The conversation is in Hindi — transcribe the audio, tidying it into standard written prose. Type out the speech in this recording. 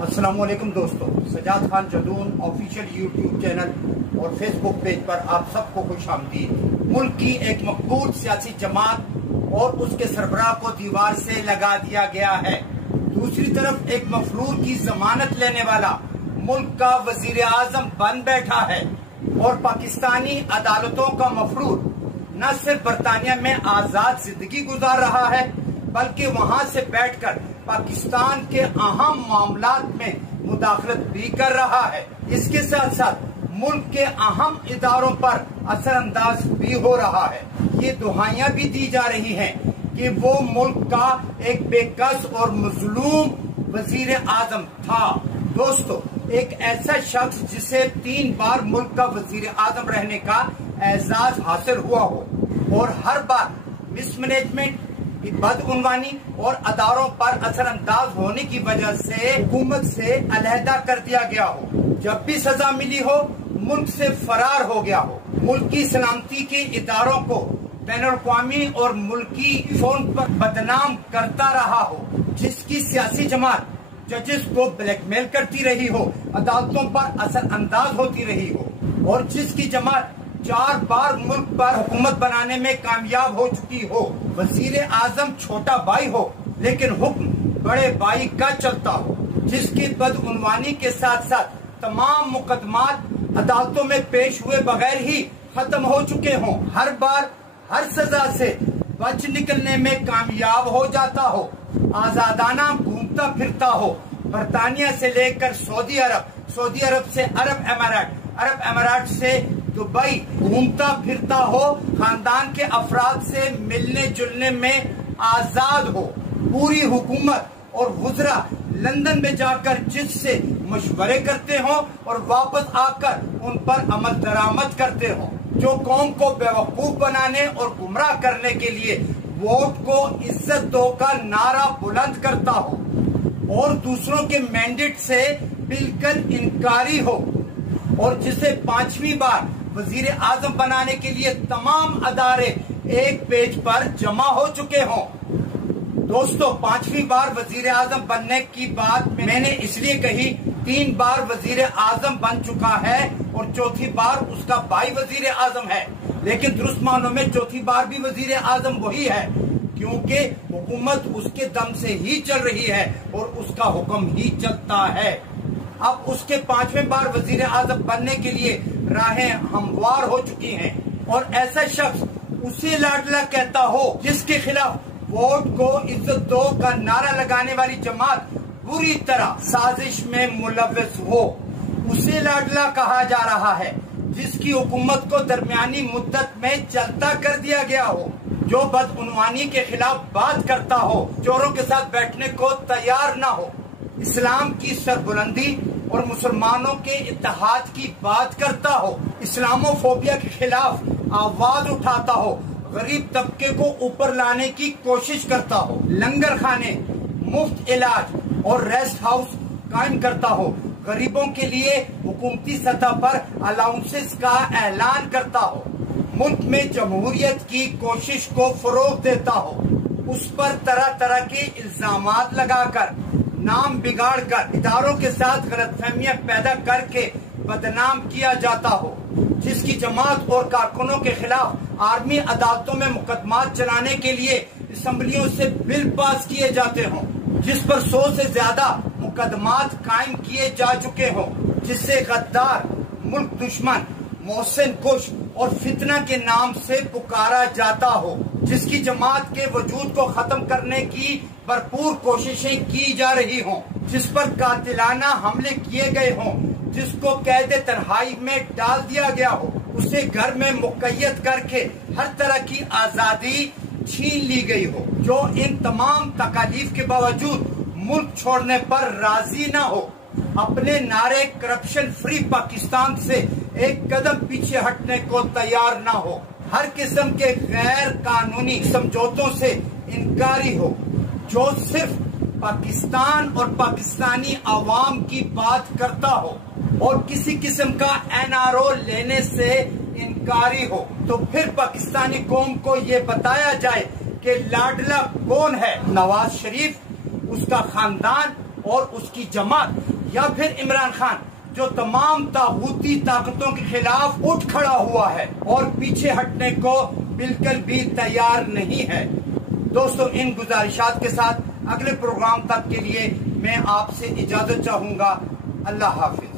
अस्सलामुअलैकुम दोस्तों, Sajjad Khan Jadoon official YouTube channel और फेसबुक पेज पर आप सबको खुशामदीद। मुल्क की एक मकबूल सियासी जमात और उसके सरबराह को दीवार से लगा दिया गया है। दूसरी तरफ एक मफरूर की जमानत लेने वाला मुल्क का वजीर आजम बन बैठा है और पाकिस्तानी अदालतों का मफरूर न सिर्फ बरतानिया में आजाद जिंदगी गुजार रहा है बल्कि वहां से बैठकर पाकिस्तान के अहम मामलात में मुदाखलत भी कर रहा है। इसके साथ साथ मुल्क के अहम इदारों पर असरअंदाज भी हो रहा है। ये दुहाइयां भी दी जा रही हैं कि वो मुल्क का एक बेकस और मजलूम वजीर आजम था। दोस्तों, एक ऐसा शख्स जिसे 3 बार मुल्क का वजीर आजम रहने का एजाज हासिल हुआ हो और हर बार मिसमैनेजमेंट, बदउनवानी और अदारों पर असरअंदाज होने की वजह से हुकूमत से अलहदा कर दिया गया हो, जब भी सजा मिली हो मुल्क से फरार हो गया हो, मुल्क की सलामती के इदारों को बैनुल-अक़वामी और मुल्की फोन पर बदनाम करता रहा हो, जिसकी सियासी जमात जजेस को ब्लैकमेल करती रही हो, अदालतों पर असरअंदाज होती रही हो और जिसकी जमात 4 बार मुल्क पर हुकूमत बनाने में कामयाब हो चुकी हो। वजीर आजम छोटा भाई हो लेकिन हुक्म बड़े भाई का चलता हो, जिसकी बदउनवानी के साथ साथ तमाम मुकदमात अदालतों में पेश हुए बगैर ही खत्म हो चुके हों, हर बार हर सजा से बच निकलने में कामयाब हो जाता हो, आजादाना घूमता फिरता हो, बरतानिया से लेकर सऊदी अरब से अरब अमारात से दुबई घूमता फिरता हो, खानदान के अफराद से मिलने जुलने में आजाद हो, पूरी हुकूमत और वुज़रा लंदन में जाकर जिससे मशवरे करते हो और वापस आकर उन पर अमल दरामद करते हो, जो कौम को बेवकूफ बनाने और गुमराह करने के लिए वोट को इज्जत दो का नारा बुलंद करता हो और दूसरों के मैंडेट से बिल्कुल इनकारी हो और जिसे 5वीं बार वजीर आजम बनाने के लिए तमाम अदारे एक पेज पर जमा हो चुके हों। दोस्तों, 5वीं बार वजीर आजम बनने की बात मैंने इसलिए कही, 3 बार वजीर आजम बन चुका है और चौथी बार उसका भाई वजीर आजम है, लेकिन दुरुस्त मानों में चौथी बार भी वजीर आजम वही है, क्योंकि हुकूमत उसके दम से ही चल रही है और उसका हुक्म ही चलता है। अब उसके 5वें बार वजीर आजम बनने के लिए राहें हमवार हो चुकी हैं और ऐसा शख्स उसे लाडला कहता हो जिसके खिलाफ वोट को इज्जत दो का नारा लगाने वाली जमात बुरी तरह साजिश में मुलव्वस हो, उसे लाडला कहा जा रहा है जिसकी हुकूमत को दरमियानी मुद्दत में चलता कर दिया गया हो, जो बदउनवानी के खिलाफ बात करता हो, चोरों के साथ बैठने को तैयार न हो, इस्लाम की सरबुलंदी और मुसलमानों के इत्तेहाद की बात करता हो, इस्लामोफोबिया के खिलाफ आवाज उठाता हो, गरीब तबके को ऊपर लाने की कोशिश करता हो, लंगर खाने, मुफ्त इलाज और रेस्ट हाउस कायम करता हो, गरीबों के लिए हुकूमती सतह पर अलाउंसेस का ऐलान करता हो, मुल्क में जमहूरियत की कोशिश को फरोग देता हो, उस पर तरह तरह के इल्जामात लगाकर, नाम बिगाड़कर, इदारों के साथ गलतफहमियां पैदा करके बदनाम किया जाता हो, जिसकी जमात और कारकुनों के खिलाफ आर्मी अदालतों में मुकदमात चलाने के लिए असम्बलियों से बिल पास किए जाते हों, जिस पर 100 से ज्यादा मुकदमात कायम किए जा चुके हों, जिससे गद्दार, मुल्क दुश्मन, मोहसिन कुश और फितना के नाम से पुकारा जाता हो, जिसकी जमात के वजूद को खत्म करने की भरपूर कोशिशें की जा रही हों, जिस पर कातिलाना हमले किए गए हों, जिसको कैद तन्हाई में डाल दिया गया हो, उसे घर में मुक़य्यद करके हर तरह की आजादी छीन ली गई हो, जो इन तमाम तकालीफ के बावजूद मुल्क छोड़ने पर राजी न हो, अपने नारे करप्शन फ्री पाकिस्तान से एक कदम पीछे हटने को तैयार न हो, हर किस्म के गैर कानूनी समझौतों से इनकारी हो, जो सिर्फ पाकिस्तान और पाकिस्तानी अवाम की बात करता हो और किसी किस्म का NRO लेने से इनकारी हो, तो फिर पाकिस्तानी कौम को ये बताया जाए कि लाडला कौन है, नवाज शरीफ, उसका खानदान और उसकी जमात, या फिर इमरान खान जो तमाम तागूती ताकतों के खिलाफ उठ खड़ा हुआ है और पीछे हटने को बिल्कुल भी तैयार नहीं है। दोस्तों, इन गुजारिशात के साथ अगले प्रोग्राम तक के लिए मैं आपसे इजाजत चाहूंगा। अल्लाह हाफिज।